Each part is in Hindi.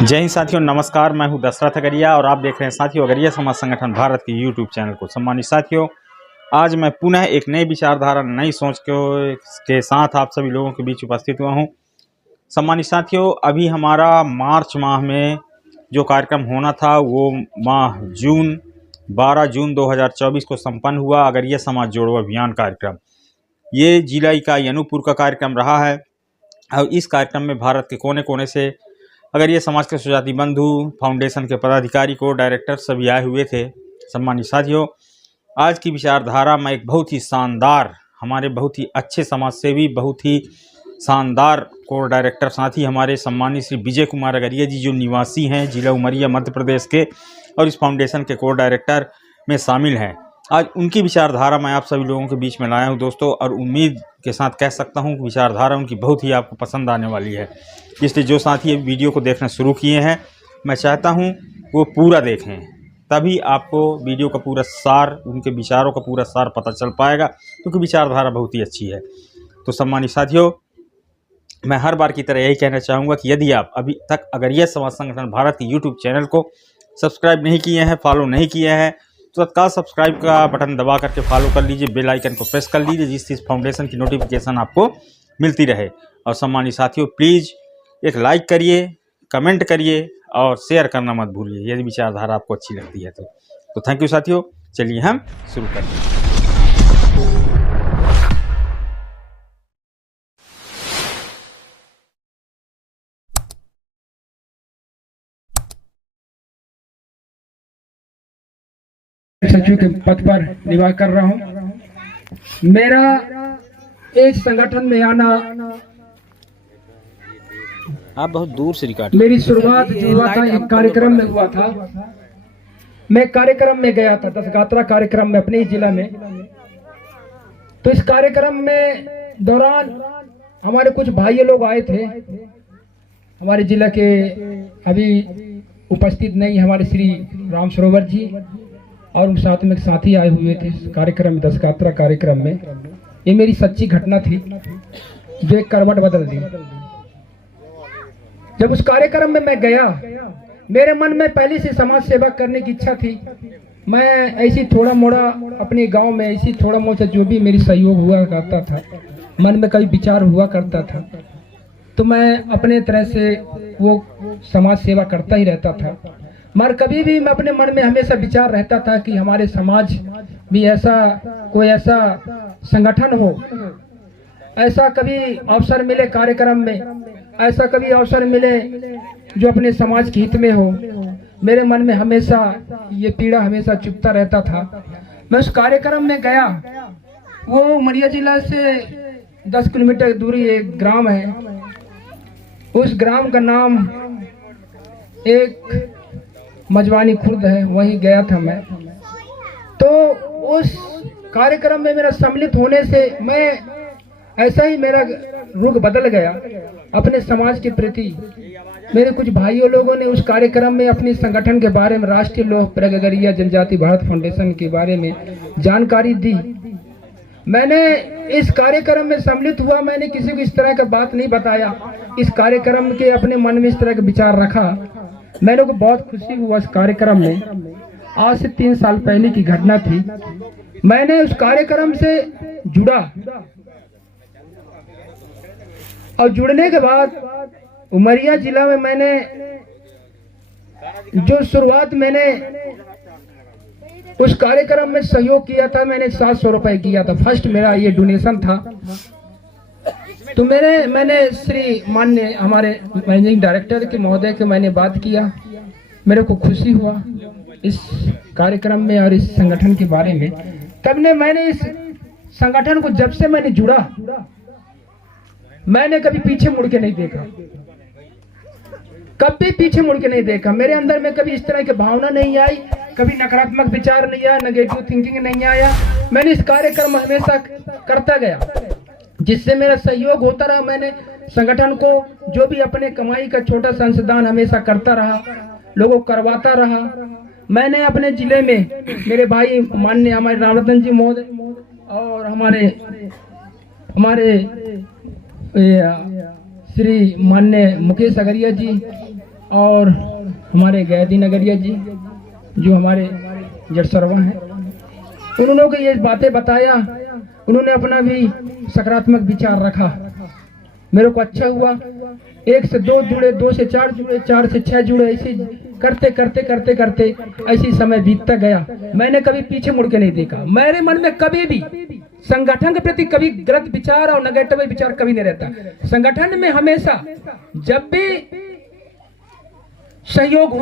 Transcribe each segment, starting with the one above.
जय हिंद साथियों, नमस्कार। मैं हूं दशरथ अगरिया और आप देख रहे हैं साथियों अगरिया समाज संगठन भारत के यूट्यूब चैनल को। सम्मानित साथियों, आज मैं पुनः एक नई विचारधारा, नई सोच के साथ आप सभी लोगों के बीच उपस्थित हुआ हूं। सम्मानित साथियों, अभी हमारा मार्च माह में जो कार्यक्रम होना था वो माह 12 जून 2024 को संपन्न हुआ। अगरिया समाज जोड़ो अभियान कार्यक्रम, ये जिला इकाई अनूपपुर का कार्यक्रम रहा है और इस कार्यक्रम में भारत के कोने कोने से अगर ये समाज के सुजाति बंधु, फाउंडेशन के पदाधिकारी को डायरेक्टर सभी आए हुए थे। सम्मानित साथियों, आज की विचारधारा में एक बहुत ही शानदार, हमारे बहुत ही अच्छे समाज सेवी, बहुत ही शानदार को डायरेक्टर साथी हमारे सम्मानित श्री विजय कुमार अगरिया जी, जो निवासी हैं जिला उमरिया मध्य प्रदेश के और इस फाउंडेशन के को डायरेक्टर में शामिल हैं। आज उनकी विचारधारा मैं आप सभी लोगों के बीच में लाया हूं दोस्तों, और उम्मीद के साथ कह सकता हूं कि विचारधारा उनकी बहुत ही आपको पसंद आने वाली है। इसलिए जो साथी वीडियो को देखना शुरू किए हैं, मैं चाहता हूं वो पूरा देखें, तभी आपको वीडियो का पूरा सार, उनके विचारों का पूरा सार पता चल पाएगा, क्योंकि विचारधारा बहुत ही अच्छी है। तो सम्मानित साथियों, मैं हर बार की तरह यही कहना चाहूँगा कि यदि आप अभी तक अगरिया समाज संगठन भारत के यूट्यूब चैनल को सब्सक्राइब नहीं किए हैं, फॉलो नहीं किए हैं, तो तत्काल सब्सक्राइब का बटन दबा करके फॉलो कर लीजिए, बेल आइकन को प्रेस कर लीजिए, जिससे इस फाउंडेशन की नोटिफिकेशन आपको मिलती रहे। और सम्मानित साथियों, प्लीज़ एक लाइक करिए, कमेंट करिए और शेयर करना मत भूलिए यदि विचारधारा आपको अच्छी लगती है तो थैंक यू साथियों। चलिए हम शुरू करते हैं। सचिव के पद पर निर्वाह कर रहा हूं। मेरा एक संगठन में आना, आप बहुत दूर से रिकॉर्ड, मेरी शुरुआत जो हुआ था एक कार्यक्रम में हुआ था। मैं कार्यक्रम में गया था, दशगात्रा कार्यक्रम में अपने ही जिला में। तो इस कार्यक्रम में दौरान हमारे कुछ भाई लोग आए थे हमारे जिला के, अभी उपस्थित नहीं, हमारे श्री राम सरोवर जी और उन साथ में साथी आए हुए थे इस कार्यक्रम में, दशगात्रा कार्यक्रम में। ये मेरी सच्ची घटना थी जो एक करवट बदल दी। जब उस कार्यक्रम में मैं गया, मेरे मन में पहले से समाज सेवा करने की इच्छा थी। मैं ऐसी थोड़ा मोड़ा अपने गांव में ऐसी थोड़ा मोटा जो भी मेरी सहयोग हुआ करता था, मन में कई विचार हुआ करता था, तो मैं अपने तरह से वो समाज सेवा करता ही रहता था। मगर कभी भी मैं अपने मन में हमेशा विचार रहता था कि हमारे समाज भी ऐसा कोई ऐसा संगठन हो, ऐसा कभी अवसर मिले कार्यक्रम में, ऐसा कभी अवसर मिले जो अपने समाज के हित में हो। मेरे मन में हमेशा ये पीड़ा हमेशा चुभता रहता था। मैं उस कार्यक्रम में गया, वो उमरिया जिला से 10 किलोमीटर दूरी एक ग्राम है। उस ग्राम का नाम एक मजवानी खुर्द है, वहीं गया था मैं। तो उस कार्यक्रम में मेरा सम्मिलित होने से मैं ऐसा ही मेरा रुख बदल गया अपने समाज के प्रति। मेरे कुछ भाइयों लोगों ने उस कार्यक्रम में अपने संगठन के बारे में, राष्ट्रीय लोक प्रग अगरिया जनजाति भारत फाउंडेशन के बारे में जानकारी दी। मैंने इस कार्यक्रम में सम्मिलित हुआ, मैंने किसी को इस तरह का बात नहीं बताया। इस कार्यक्रम के अपने मन में इस तरह का विचार रखा। मेरे को बहुत खुशी हुआ इस कार्यक्रम में। आज से 3 साल पहले की घटना थी। मैंने उस कार्यक्रम से जुड़ा और जुड़ने के बाद उमरिया जिला में मैंने जो शुरुआत मैंने उस कार्यक्रम में सहयोग किया था, मैंने 700 रुपए किया था। फर्स्ट मेरा ये डोनेशन था। तो मैंने श्री माननीय हमारे मैनेजिंग डायरेक्टर के महोदय के मैंने बात किया। मेरे को खुशी हुआ इस कार्यक्रम में और इस संगठन के बारे में। तब ने मैंने इस संगठन को, जब से मैंने जुड़ा, मैंने कभी पीछे मुड़ के नहीं देखा, कभी पीछे मुड़ के नहीं देखा। मेरे अंदर में कभी इस तरह की भावना नहीं आई, कभी नकारात्मक विचार नहीं आया, नेगेटिव थिंकिंग नहीं आया। मैंने इस कार्यक्रम हमेशा करता गया, जिससे मेरा सहयोग होता रहा। मैंने संगठन को जो भी अपने कमाई का छोटा सा अंशदान हमेशा करता रहा, लोगों को करवाता रहा। मैंने अपने जिले में मेरे भाई माननीय हमारे रामरतन जी महोदय और हमारे श्री माननीय मुकेश अगरिया जी और हमारे गैदी नगरिया जी जो हमारे जड़सरवा हैं, उन्होंने को ये बातें बताया, उन्होंने अपना भी सकारात्मक विचार रखा। मेरे को अच्छा हुआ, 1 से 2 जुड़े, 2 से 4 जुड़े, 4 से 6 जुड़े, ऐसे करते करते करते करते ऐसी समय बीतता गया। मैंने कभी पीछे मुड़ के नहीं देखा। मेरे मन में कभी भी संगठन के प्रति कभी गलत विचार और नेगेटिव विचार कभी नहीं रहता। संगठन में हमेशा जब भी सहयोग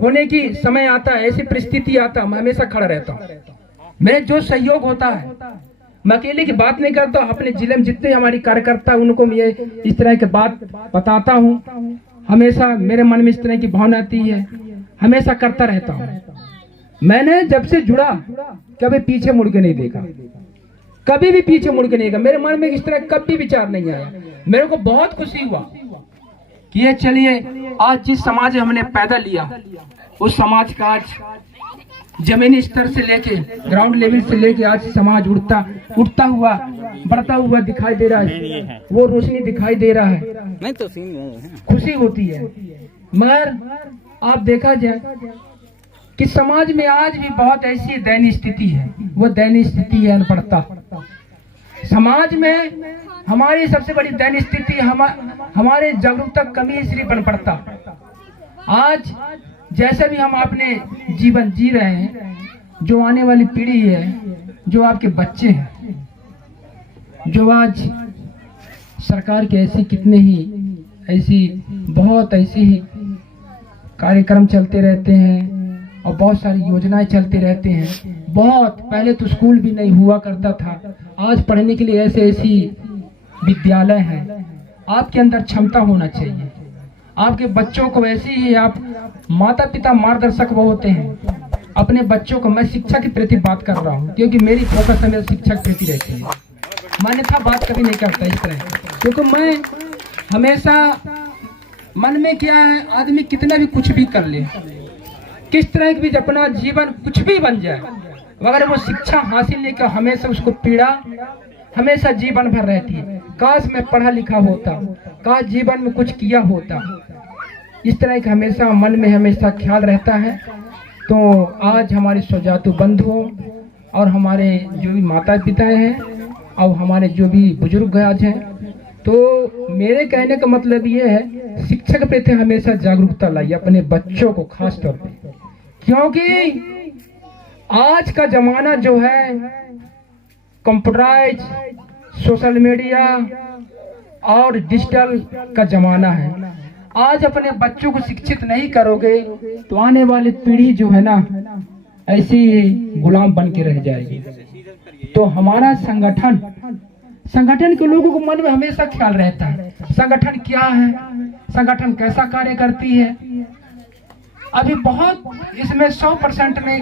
होने की समय आता है, ऐसी परिस्थिति आता, मैं हमेशा खड़ा रहता हूँ। मैं जो सहयोग होता है, मैं अकेले की बात नहीं करता, अपने जिले में जितने हमारी कार्यकर्ता उनको मैं इस तरह की बात बताता हूँ। हमेशा मेरे मन में इस तरह की भावना आती है, हमेशा करता रहता हूँ। मैंने जब से जुड़ा कभी पीछे मुड़ के नहीं देखा, कभी भी पीछे मुड़ के नहीं देखा। मेरे मन में इस तरह कभी विचार नहीं आया। मेरे को बहुत खुशी हुआ कि ये चलिए आज जिस समाज हमने पैदा लिया, उस समाज का आज जमीनी स्तर से लेके ग्राउंड लेवल से लेके आज समाज उठता हुआ बढ़ता हुआ दिखाई दे रहा है। वो रोशनी दिखाई दे रहा है, नहीं तो खुशी होती है। मगर आप देखा जाए कि समाज में आज भी बहुत ऐसी दयनीय स्थिति है। वो दयनीय स्थिति है अनपढ़ता। समाज में हमारी सबसे बड़ी दयनीय स्थिति हमारे जागरूकता कमी है, सिर्फ अनपढ़ता। आज जैसे भी हम अपने जीवन जी रहे हैं, जो आने वाली पीढ़ी है, जो आपके बच्चे हैं, जो आज सरकार के ऐसे कितने ही ऐसी बहुत ऐसी ही कार्यक्रम चलते रहते हैं और बहुत सारी योजनाएं चलते रहते हैं। बहुत पहले तो स्कूल भी नहीं हुआ करता था, आज पढ़ने के लिए ऐसे ऐसी विद्यालय हैं। आपके अंदर क्षमता होना चाहिए। आपके बच्चों को ऐसे ही आप माता पिता मार्गदर्शक वो होते हैं। अपने बच्चों को, मैं शिक्षा के प्रति बात कर रहा हूँ क्योंकि मेरी फोकस हमें शिक्षा के प्रति रहती है। मैंने था बात कभी नहीं करता इस तरह, क्योंकि मैं हमेशा मन में क्या है, आदमी कितना भी कुछ भी कर ले, किस तरह की भी अपना जीवन कुछ भी बन जाए, मगर वो शिक्षा हासिल नहीं कर, हमेशा उसको पीड़ा हमेशा जीवन भर रहती है। काश मैं पढ़ा लिखा होता, काश जीवन में कुछ किया होता, इस तरह का हमेशा मन में हमेशा ख्याल रहता है। तो आज हमारे स्वजातु बंधुओं और हमारे जो भी माता पिता हैं और हमारे जो भी बुजुर्ग आज हैं, तो मेरे कहने का मतलब ये है, शिक्षा के प्रति हमेशा जागरूकता लाइए अपने बच्चों को खास तौर पे, क्योंकि आज का जमाना जो है कंप्यूटराइज, सोशल मीडिया और डिजिटल का जमाना है। आज अपने बच्चों को शिक्षित नहीं करोगे तो आने वाली पीढ़ी जो है ना ऐसी गुलाम बन के रह जाएगी। तो हमारा संगठन के लोगों को मन में हमेशा ख्याल रहता है, संगठन क्या है, संगठन कैसा कार्य करती है। अभी बहुत इसमें 100% में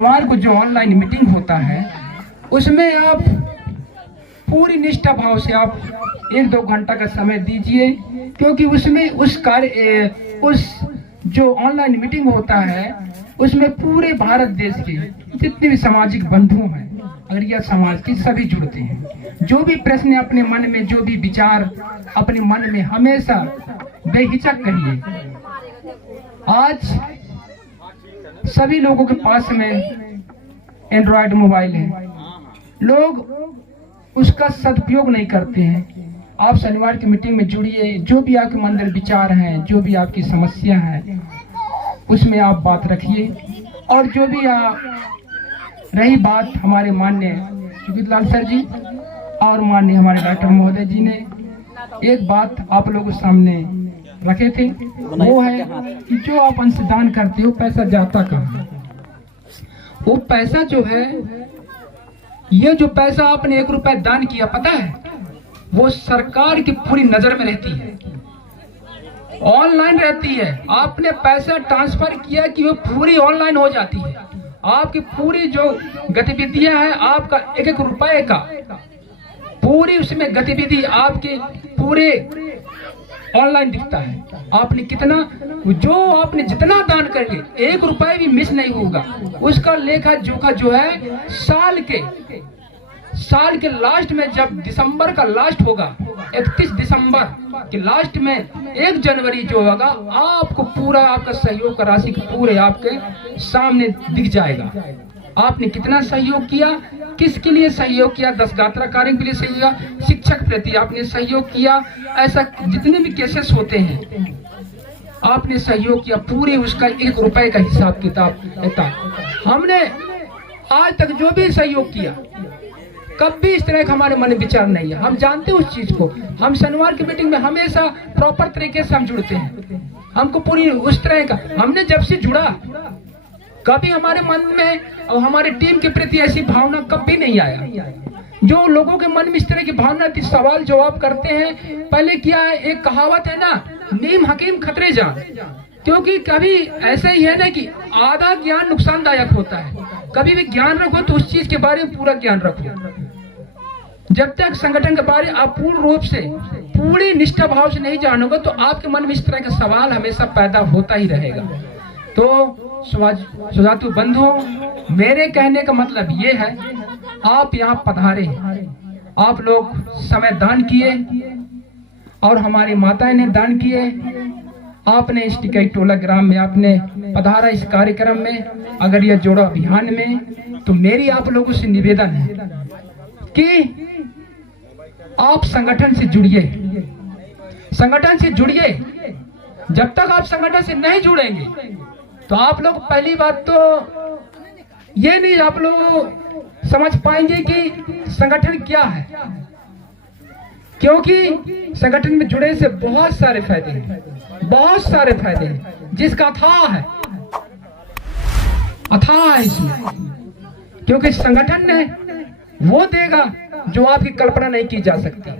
को जो ऑनलाइन मीटिंग होता है उसमें आप पूरी निष्ठा भाव से आप 1-2 घंटा का समय दीजिए, क्योंकि उसमें उस जो ऑनलाइन मीटिंग होता है उसमें पूरे भारत देश के जितने भी सामाजिक बंधु हैं, अगरिया समाज के सभी जुड़ते हैं। जो भी प्रश्न अपने मन में, जो भी विचार अपने मन में, हमेशा बेहिचक कहिए। आज सभी लोगों के पास में एंड्रॉयड मोबाइल है, लोग उसका सदुपयोग नहीं करते हैं। आप शनिवार की मीटिंग में जुड़िए, जो भी आपके मन में विचार हैं, जो भी आपकी समस्या है, उसमें आप बात रखिए। और जो भी रही बात हमारे माननीय सुजीत लाल सर जी और माननीय हमारे डॉक्टर महोदय जी ने एक बात आप लोगों के सामने रखे थे, वो है कि जो आप अंशदान करते हो पैसा जाता कहाँ है। वो पैसा जो है, ये जो पैसा आपने 1 रुपया दान किया, पता है वो सरकार की पूरी नजर में रहती है, ऑनलाइन रहती है। आपने पैसा ट्रांसफर किया कि वो पूरी ऑनलाइन हो जाती है। आपकी पूरी जो गतिविधियां हैं, आपका 1-1 रुपए का पूरी उसमें गतिविधि आपके पूरे ऑनलाइन दिखता है। आपने कितना, जो आपने जितना दान करेंगे 1 रुपए भी मिस नहीं होगा। उसका लेखा जोखा जो है साल के लास्ट में, जब दिसंबर का लास्ट होगा 31 दिसंबर के लास्ट में 1 जनवरी जो होगा, आपको पूरा आपका सहयोग का राशि पूरे आपके सामने दिख जाएगा। आपने कितना सहयोग किया, किसके लिए सहयोग किया, 10 गात्रा कार्य के लिए सहयोग किया, शिक्षक प्रति आपने सहयोग किया, ऐसा जितने भी केसेस होते हैं आपने सहयोग किया, पूरे उसका 1 रुपए का हिसाब किताब रहता। हमने आज तक जो भी सहयोग किया कभी इस तरह का हमारे मन में विचार नहीं है। हम जानते हैं उस चीज को। हम शनिवार की मीटिंग में हमेशा प्रॉपर तरीके से हम जुड़ते हैं। हमको पूरी उस तरह का, हमने जब से जुड़ा कभी हमारे मन में और हमारे टीम के प्रति ऐसी भावना कभी नहीं आया। जो लोगों के मन में इस तरह की भावना थी, सवाल जवाब करते हैं। पहले क्या है, एक कहावत है ना, नीम हकीम खतरे जान। क्योंकि कभी ऐसा ही है ना कि आधा ज्ञान नुकसानदायक होता है। कभी भी ज्ञान रखो तो उस चीज के बारे में पूरा ज्ञान रखो। जब तक संगठन के बारे आप पूर्ण रूप से पूरी निष्ठा भाव से नहीं जानोगे तो आपके मन में इस तरह का सवाल हमेशा पैदा होता ही रहेगा। तो सुजातु बंधुओं, मेरे कहने का मतलब ये है, आप यहाँ पधारे, आप लोग समय दान किए और हमारी माताएं ने दान किए। आपने इस टिकई टोला ग्राम में आपने पधारा इस कार्यक्रम में, अगर यह जोड़ो अभियान में, तो मेरी आप लोगों से निवेदन है कि आप संगठन से जुड़िए, संगठन से जुड़िए। जब तक आप संगठन से नहीं जुड़ेंगे तो आप लोग पहली बात तो ये नहीं आप लोग समझ पाएंगे कि संगठन क्या है। क्योंकि संगठन में जुड़े से बहुत सारे फायदे हैं, बहुत सारे फायदे हैं, जिसका अथाह है इसमें। क्योंकि संगठन ने वो देगा जो आपकी कल्पना नहीं की जा सकती।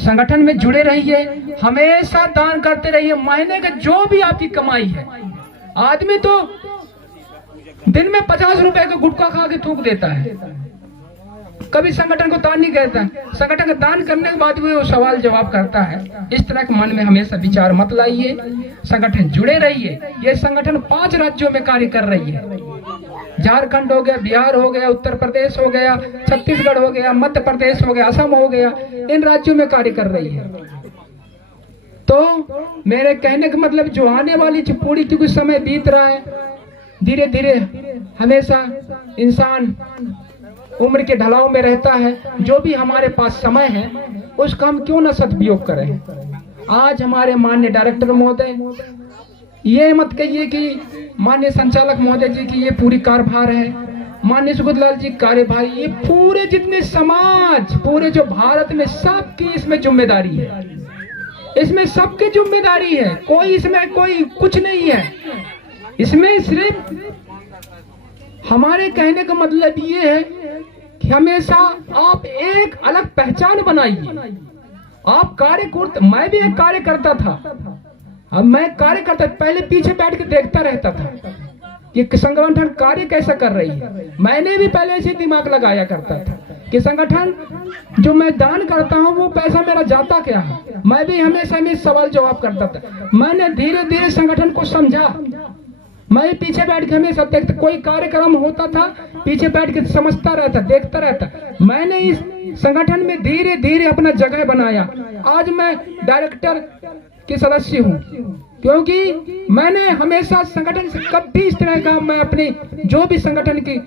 संगठन में जुड़े रहिए, हमेशा दान करते रहिए। महीने का जो भी आपकी कमाई है, आदमी तो दिन में 50 रुपए का गुटखा खा के थूक देता है, कभी संगठन को दान नहीं करता है। संगठन का दान करने के बाद भी वो सवाल जवाब करता है। इस तरह के मन में हमेशा विचार मत लाइए, संगठन जुड़े रहिए। ये संगठन 5 राज्यों में कार्य कर रही है। झारखंड हो गया, बिहार हो गया, उत्तर प्रदेश हो गया, छत्तीसगढ़ हो गया, मध्य प्रदेश हो गया, असम हो गया, इन राज्यों में कार्य कर रही है। तो मेरे कहने का मतलब जो आने वाली जो पूरी, क्योंकि समय बीत रहा है धीरे धीरे, हमेशा इंसान उम्र के ढलाव में रहता है। जो भी हमारे पास समय है उसका हम क्यों न सदुपयोग करें। आज हमारे माननीय डायरेक्टर महोदय, ये मत कहिए कि माननीय संचालक महोदय जी की ये पूरी कार्यभार है, माननीय सुगतलाल जी कार्यभार, ये पूरे जितने समाज, पूरे जो भारत में सबकी इसमें जिम्मेदारी है। इसमें सबकी जिम्मेदारी है, कोई इसमें कोई कुछ नहीं है। इसमें सिर्फ हमारे कहने का मतलब ये है कि हमेशा आप एक अलग पहचान बनाइए। आप कार्यकर्ता, मैं भी एक कार्यकर्ता था। अब मैं कार्यकर्ता पहले पीछे बैठ के देखता रहता था कि संगठन कार्य कैसा कर रही है। मैंने भी पहले ऐसे दिमाग लगाया करता था कि संगठन जो मैं दान करता हूँ वो पैसा मेरा जाता क्या है। मैं भी हमेशा में सवाल जवाब करता था। मैंने धीरे धीरे संगठन को समझा। मैं पीछे बैठ के हमेशा देखता, कोई कार्यक्रम होता था पीछे बैठ के समझता रहता, देखता रहता। मैंने इस संगठन में धीरे धीरे अपना जगह बनाया। आज मैं डायरेक्टर के सदस्य हूँ, क्योंकि मैंने हमेशा संगठन से कभी इस तरह का, मैं अपनी जो भी संगठन की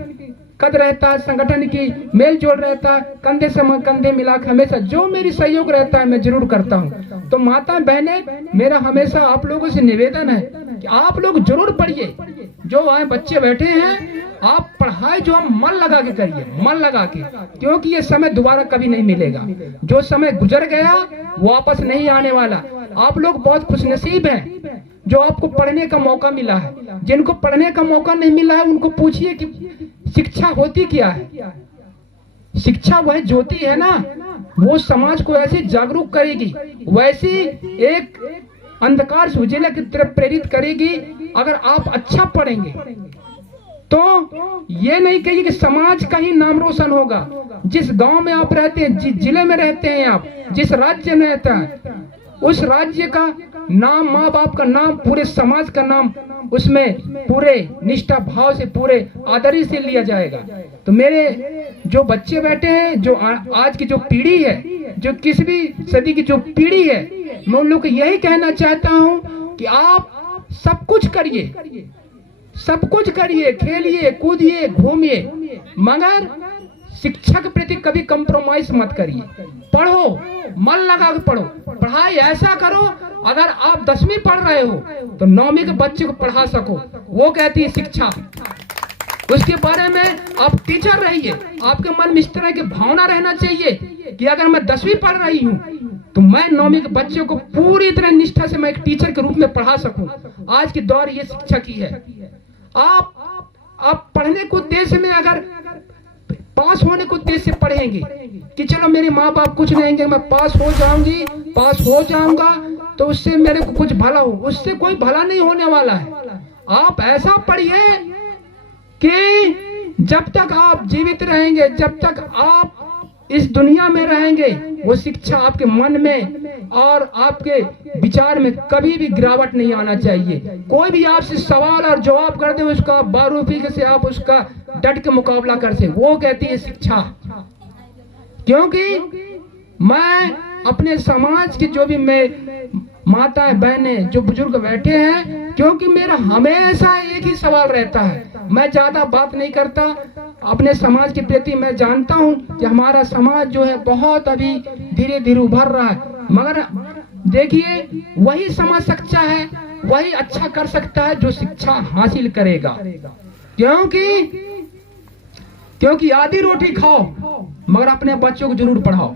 कद रहता है, संगठन की मेल जोल रहता है, कंधे से कंधे मिलाकर हमेशा जो मेरी सहयोग रहता है मैं जरूर करता हूँ। तो माता बहने, मेरा हमेशा आप लोगों से निवेदन है कि आप लोग जरूर पढ़िए। जो वहाँ बच्चे बैठे हैं, आप पढ़ाई जो हम मन लगा के करिए, मन लगा के, क्योंकि ये समय दोबारा कभी नहीं मिलेगा। जो समय गुजर गया वापस नहीं आने वाला। आप लोग बहुत खुशनसीब हैं जो आपको पढ़ने का मौका मिला है। जिनको पढ़ने का मौका नहीं मिला है उनको पूछिए कि शिक्षा होती क्या है। शिक्षा वह ज्योति है ना, वो समाज को ऐसे जागरूक करेगी, वैसी एक अंधकार से उजाले की तरफ प्रेरित करेगी। अगर आप अच्छा पढ़ेंगे तो ये नहीं कहिए कि समाज का ही नाम रोशन होगा। जिस गांव में आप रहते हैं, जिस जिले में रहते हैं, आप जिस राज्य में रहता है, उस राज्य का नाम, माँ बाप का नाम, पूरे समाज का नाम उसमें पूरे निष्ठा भाव से, पूरे आदरी से लिया जाएगा। तो मेरे जो बच्चे बैठे हैं, जो आज की जो पीढ़ी है, जो 21वीं सदी की जो पीढ़ी है, मैं उन लोग को यही कहना चाहता हूँ कि आप सब कुछ करिए, सब कुछ करिए, खेलिए, कूदिए, घूमिए, मगर शिक्षा के प्रति कभी कंप्रोमाइज मत करिए। पढ़ो, मन लगा के पढ़ो, पढ़ाई ऐसा करो अगर आप 10वीं पढ़ रहे हो तो 9वीं के बच्चे को पढ़ा सको, वो कहती है शिक्षा। उसके बारे में आप टीचर रहिए, आपके मन में इस तरह की भावना रहना चाहिए कि अगर मैं 10वीं पढ़ रही हूँ तो मैं 9वीं के बच्चे को पूरी तरह निष्ठा से मैं एक टीचर के रूप में पढ़ा सकूं। आज की दौर ये शिक्षा की है। आप पढ़ने के उद्देश्य में अगर पास होने के उद्देश्य से पढ़ेंगे कि चलो मेरे माँ बाप कुछ कहेंगे, मैं पास हो जाऊंगी, पास हो जाऊंगा तो उससे मेरे को कुछ भला हो, उससे कोई भला नहीं होने वाला है। आप ऐसा पढ़िए कि जब तक आप जीवित रहेंगे, जब तक आप इस दुनिया में रहेंगे, वो शिक्षा आपके मन में और आपके विचार में कभी भी गिरावट नहीं आना चाहिए। कोई भी आपसे सवाल और जवाब कर दे, उसका बारूफी से आप उसका डट के मुकाबला कर से, वो कहती है शिक्षा। क्योंकि मैं अपने समाज की जो भी मैं माताएं बहनें जो बुजुर्ग बैठे हैं, क्योंकि मेरा हमेशा एक ही सवाल रहता है, मैं ज्यादा बात नहीं करता अपने समाज के प्रति। मैं जानता हूं कि हमारा समाज जो है बहुत अभी धीरे धीरे उभर रहा है, मगर देखिए वही समाज सच्चा है, वही अच्छा कर सकता है जो शिक्षा हासिल करेगा। क्योंकि आधी रोटी खाओ मगर अपने बच्चों को जरूर पढ़ाओ।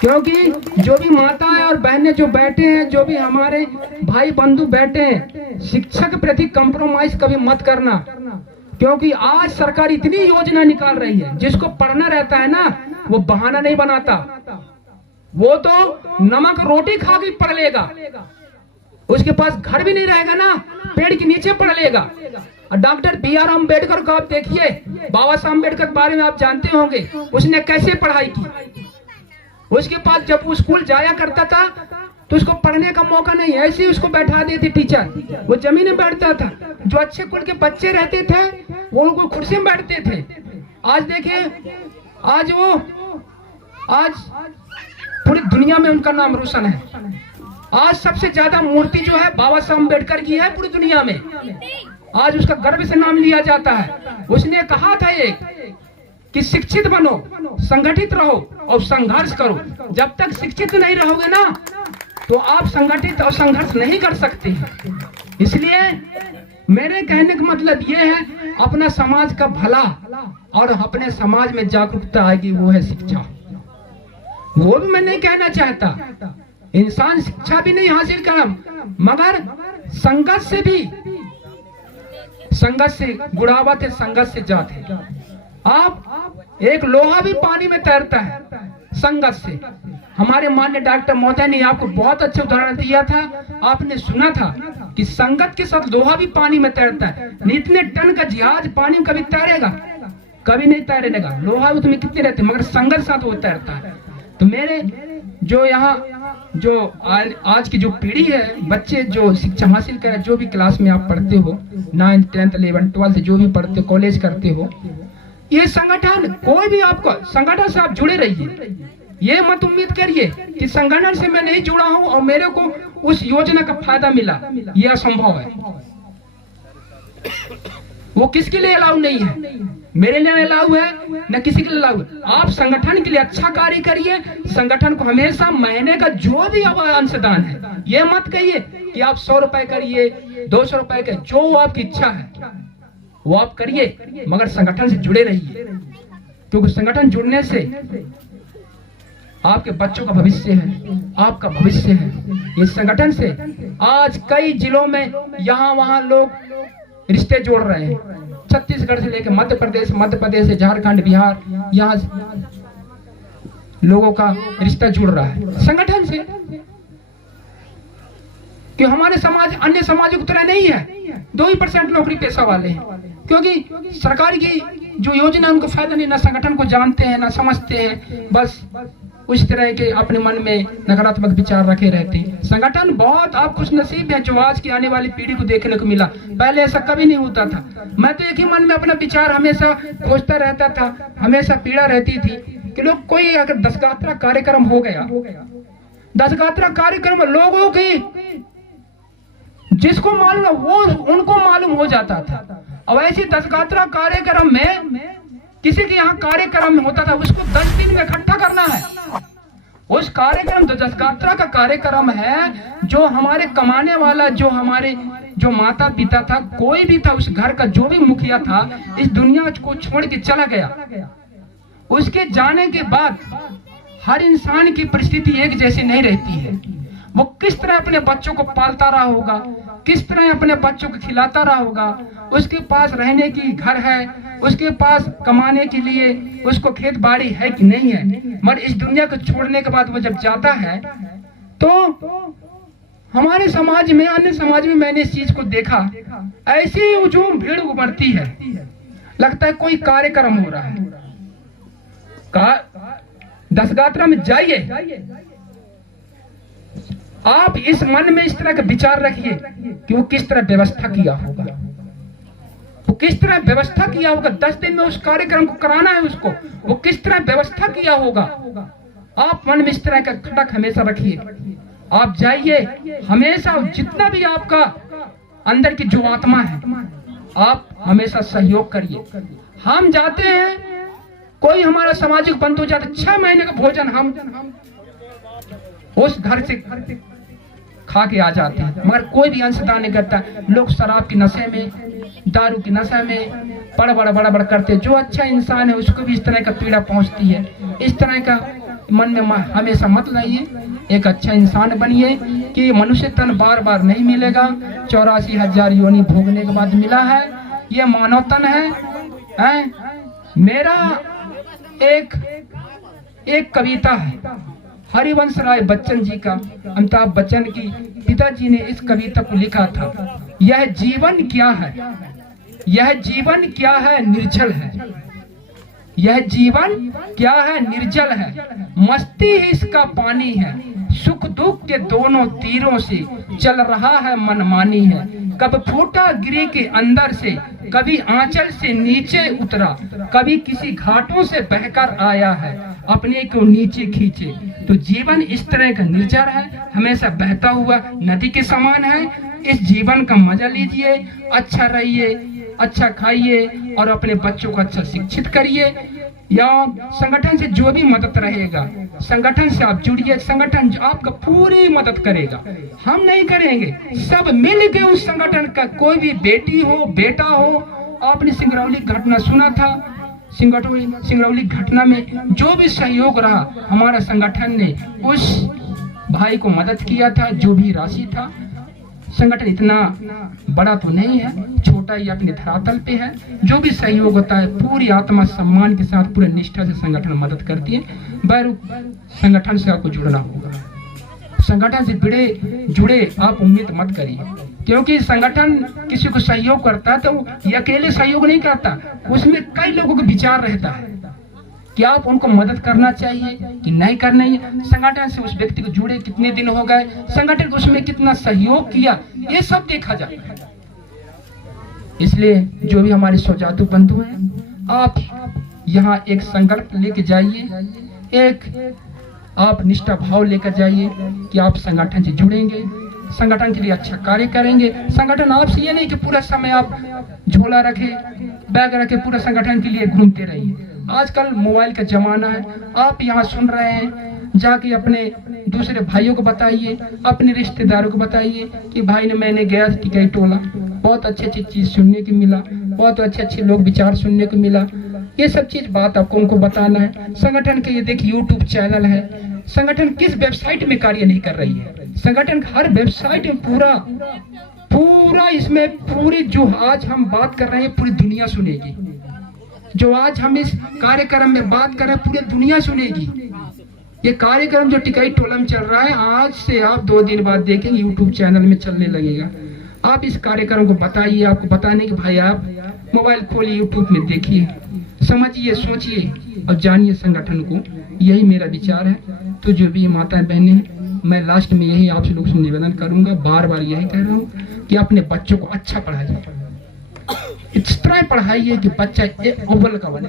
क्योंकि जो भी माताएं और बहनें जो बैठे हैं, जो भी हमारे भाई बंधु बैठे हैं, शिक्षा के प्रति कंप्रोमाइज कभी मत करना। क्योंकि आज सरकार इतनी योजना निकाल रही है, जिसको पढ़ना रहता है ना वो बहाना नहीं बनाता, वो तो नमक रोटी खा के पढ़ लेगा, उसके पास घर भी नहीं रहेगा ना, पेड़ के नीचे पढ़ लेगा। Doctor B R. अम्बेडकर को आप देखिए, बाबा साहब अम्बेडकर के बारे में आप जानते होंगे, उसने कैसे पढ़ाई की। उसके पास जब वो स्कूल जाया करता था तो उसको पढ़ने का मौका नहीं, ऐसे ही उसको बैठा देती टीचर, वो जमीन में बैठता था। जो अच्छे कुल के बच्चे रहते थे वो उनको कुर्सी में बैठते थे। आज देखिए, आज पूरी दुनिया में उनका नाम रोशन है। आज सबसे ज्यादा मूर्ति जो है बाबा साहब अम्बेडकर की है पूरी दुनिया में, आज उसका गर्व से नाम लिया जाता है। उसने कहा था एक कि शिक्षित बनो, संगठित रहो और संघर्ष करो। जब तक शिक्षित नहीं रहोगे ना तो आप संगठित और संघर्ष नहीं कर सकते। इसलिए मेरे कहने का मतलब ये है, अपना समाज का भला और अपने समाज में जागरूकता आएगी, वो है शिक्षा। वो भी मैं नहीं कहना चाहता इंसान शिक्षा भी नहीं हासिल करा, मगर संघर्ष से भी, संघर्ष से गुड़ावत है, संघर्ष से जात है। आप एक लोहा भी पानी में तैरता है संघर्ष से। हमारे माननीय डॉक्टर महोदय ने आपको बहुत अच्छा उदाहरण दिया था, आपने सुना था कि संगत के साथ लोहा भी पानी में तैरता है। इतने टन का जहाज पानी में कभी तैरेगा? कभी नहीं तैरेगा। लोहा उसमें कितने रहते, मगर संगत साथ वो तैरता है। तो मेरे जो यहाँ जो आज की जो पीढ़ी है, बच्चे जो शिक्षा हासिल करें, जो भी क्लास में आप पढ़ते हो, 9th 10th 11th 12th जो भी पढ़ते हो, कॉलेज करते हो, ये संगठन, कोई भी आपको संगठन से आप जुड़े रहिए। ये मत उम्मीद करिए कि संगठन से मैं नहीं जुड़ा हूं और मेरे को उस योजना का फायदा मिला, यह असंभव है। वो किसके लिए अलाउ नहीं है, मेरे लिए अलाउ है, न किसी के लिए अलाउ है। आप संगठन के लिए अच्छा कार्य करिए। संगठन को हमेशा महीने का जो भी अंशदान है, ये मत कहिए कि आप 100 रुपए करिए, 200 रुपए के, जो आपकी इच्छा है वो आप करिए, मगर संगठन से जुड़े रहिए। क्योंकि संगठन जुड़ने से आपके बच्चों का भविष्य है, आपका भविष्य है। इस संगठन से आज कई जिलों में यहाँ वहाँ लोग रिश्ते जोड़ रहे हैं। छत्तीसगढ़ से लेकर मध्य प्रदेश से झारखंड, बिहार, यहाँ लोगों का रिश्ता जुड़ रहा है संगठन से। कि हमारे समाज अन्य समाजों की तरह नहीं है, 2% नौकरी पेशा वाले हैं। क्योंकि सरकार की जो योजना उनको फायदा नहीं, ना संगठन को जानते हैं, ना समझते हैं, बस उस तरह के अपने मन में नकारात्मक विचार रखे रहते हैं। संगठन बहुत आप खुश नसीब है जो आज की आने वाली पीढ़ी को देखने को मिला। पहले ऐसा कभी नहीं होता था। मैं तो एक ही मन में अपना विचार हमेशा खोजता रहता था, हमेशा पीड़ा रहती थी कि लोग कोई अगर 10 गात्रा कार्यक्रम हो गया, 10 गात्रा कार्यक्रम लोगों की जिसको मालूम है वो उनको मालूम हो जाता था। अब ऐसी 10 गात्रा कार्यक्रम में किसी के यहाँ कार्यक्रम होता था, उसको 10 दिन में इकट्ठा करना है। उस कार्यक्रम 10 गात्रा का कार्यक्रम है, जो हमारे कमाने वाला, जो हमारे जो माता पिता था, कोई भी था उस घर का, जो भी मुखिया था, इस दुनिया को छोड़ के चला गया। उसके जाने के बाद हर इंसान की परिस्थिति एक जैसी नहीं रहती है। वो किस तरह अपने बच्चों को पालता रहा होगा, किस तरह अपने बच्चों को खिलाता रहा होगा, उसके पास रहने की घर है, उसके पास कमाने के लिए उसको खेत बाड़ी है कि नहीं है। मगर इस दुनिया को छोड़ने के बाद वो जब जाता है तो हमारे समाज में, अन्य समाज में मैंने इस चीज को देखा, ऐसी हुजूम भीड़ उमड़ती है, लगता है कोई कार्यक्रम हो रहा है। 10 गात्रा में जाइए, आप इस मन में इस तरह का विचार रखिए कि वो किस तरह व्यवस्था किया होगा, वो किस तरह व्यवस्था किया होगा। 10 दिन में उस कार्यक्रम को कराना है उसको, वो किस तरह व्यवस्था किया होगा। आप मन में इस तरह का खटक हमेशा रखिए। आप जाइए, हमेशा जितना भी आपका अंदर की जो आत्मा है, आप हमेशा सहयोग करिए। हम जाते हैं, कोई हमारा सामाजिक बंधु जाता, 6 महीने का भोजन हम उस घर से खा के आ जाते हैं, मगर कोई भी अंशदान नहीं करता। लोग शराब की नशे में, दारू की नशे में बड़ा करते। जो अच्छा इंसान है उसको भी इस तरह का पीड़ा पहुंचती है। इस तरह का मन में हमेशा मत लाइए। एक अच्छा इंसान बनिए कि मनुष्य तन बार बार नहीं मिलेगा, 84,000 योनि भोगने के बाद मिला है, ये मानव तन है। मेरा एक कविता है हरिवंश राय बच्चन जी का, अमिताभ बच्चन की पिताजी ने इस कविता को लिखा था। यह जीवन क्या है, यह जीवन क्या है, निर्जल है। यह जीवन क्या है, निर्जल है। मस्ती ही इसका पानी है, सुख दुख के दोनों तीरों से चल रहा है मनमानी है। कब फूटा गिरी के अंदर से, कभी आंचल से नीचे उतरा, कभी किसी घाटों से बहकर आया है, अपने को नीचे खींचे। तो जीवन इस तरह का निर्जर है, हमेशा बहता हुआ नदी के समान है। इस जीवन का मजा लीजिए, अच्छा रहिए, अच्छा खाइए और अपने बच्चों को अच्छा शिक्षित करिए। या संगठन से जो भी मदद रहेगा, संगठन से आप जुड़िए, संगठन आपका पूरी मदद करेगा। हम नहीं करेंगे, सब मिल के उस संगठन का, कोई भी बेटी हो बेटा हो। आपने सिंगरौली घटना सुना था, सिंगरौली घटना में जो भी सहयोग रहा, हमारा संगठन ने उस भाई को मदद किया था। जो भी राशि था, संगठन इतना बड़ा तो नहीं है, छोटा ही अपने धरातल पे है। जो भी सहयोग होता है पूरी आत्मा सम्मान के साथ, पूरे निष्ठा से संगठन मदद करती है। बैरू संगठन से आपको जुड़ना होगा, संगठन से जुड़े आप उम्मीद मत करिए, क्योंकि संगठन किसी को सहयोग करता है तो ये अकेले सहयोग नहीं करता, उसमें कई लोगों का विचार रहता है कि आप उनको मदद करना चाहिए कि नहीं करना है। संगठन से उस व्यक्ति को जुड़े कितने दिन हो गए, संगठन को उसमें कितना सहयोग किया, ये सब देखा जाता है। इसलिए जो भी हमारे स्वजातु बंधु हैं, आप यहाँ एक संकल्प लेके जाइए, एक आप निष्ठा भाव लेकर जाइए कि आप संगठन से जुड़ेंगे, संगठन के लिए अच्छा कार्य करेंगे। संगठन आपसे ये नहीं कि पूरा समय आप झोला रखे, बैग रखे, पूरा संगठन के लिए घूमते रहिए। आजकल मोबाइल का जमाना है, आप यहाँ सुन रहे हैं, जाके अपने दूसरे भाइयों को बताइए, अपने रिश्तेदारों को बताइए कि भाई ने मैंने गया टिकई टोला, बहुत अच्छी चीज सुनने को मिला, बहुत अच्छे लोग विचार सुनने को मिला। ये सब चीज बात आपको उनको बताना है। संगठन के ये देखिए यूट्यूब चैनल है, संगठन किस वेबसाइट में कार्य नहीं कर रही है, संगठन हर वेबसाइट में पूरा इसमें पूरी जो आज हम बात कर रहे हैं पूरी दुनिया सुनेगी। जो आज हम इस कार्यक्रम में बात कर रहे हैं पूरी दुनिया सुनेगी। ये कार्यक्रम जो टिकई टोला में चल रहा है, आज से आप 2 दिन बाद देखेंगे यूट्यूब चैनल में चलने लगेगा। आप इस कार्यक्रम को बताइए, आपको बताने कि भाई आप मोबाइल खोलिए, यूट्यूब में देखिए, समझिए, सोचिए और जानिए संगठन को। यही मेरा विचार है। तो जो भी माताएं बहनें, मैं लास्ट में यही आप लोग से निवेदन करूंगा, बार बार यही कह रहा हूँ कि अपने बच्चों को अच्छा पढ़ाइए, इस तरह पढ़ाइए कि बच्चा अव्वल का बने।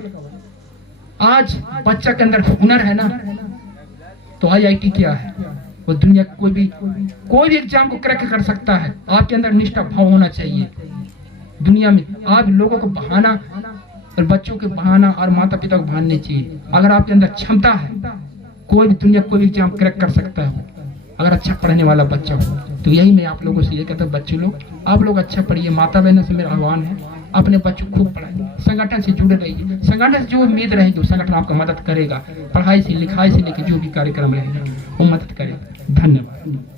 आज बच्चा के अंदर हुनर है ना, तो IIT क्या है, वो दुनिया कोई भी एग्जाम को क्रैक कर सकता है। आपके अंदर निष्ठा भाव होना चाहिए। दुनिया में आप लोगों को बहाना और बच्चों के बहाना और माता पिता को बहाने चाहिए। अगर आपके अंदर क्षमता है, कोई भी दुनिया कोई भी एग्जाम क्रैक कर सकता है, अगर अच्छा पढ़ने वाला बच्चा हो। तो यही मैं आप लोगों से ये कहता हूँ, बच्चे लोग आप लोग अच्छा पढ़िए। माता बहनों से मेरा आह्वान है, अपने बच्चों को खूब पढ़ाइए, संगठन से जुड़े रहिए। संगठन से जो उम्मीद रहेगी, संगठन आपका मदद करेगा। पढ़ाई से लिखाई से लेकर जो भी कार्यक्रम रहेगा वो मदद करेगा। धन्यवाद।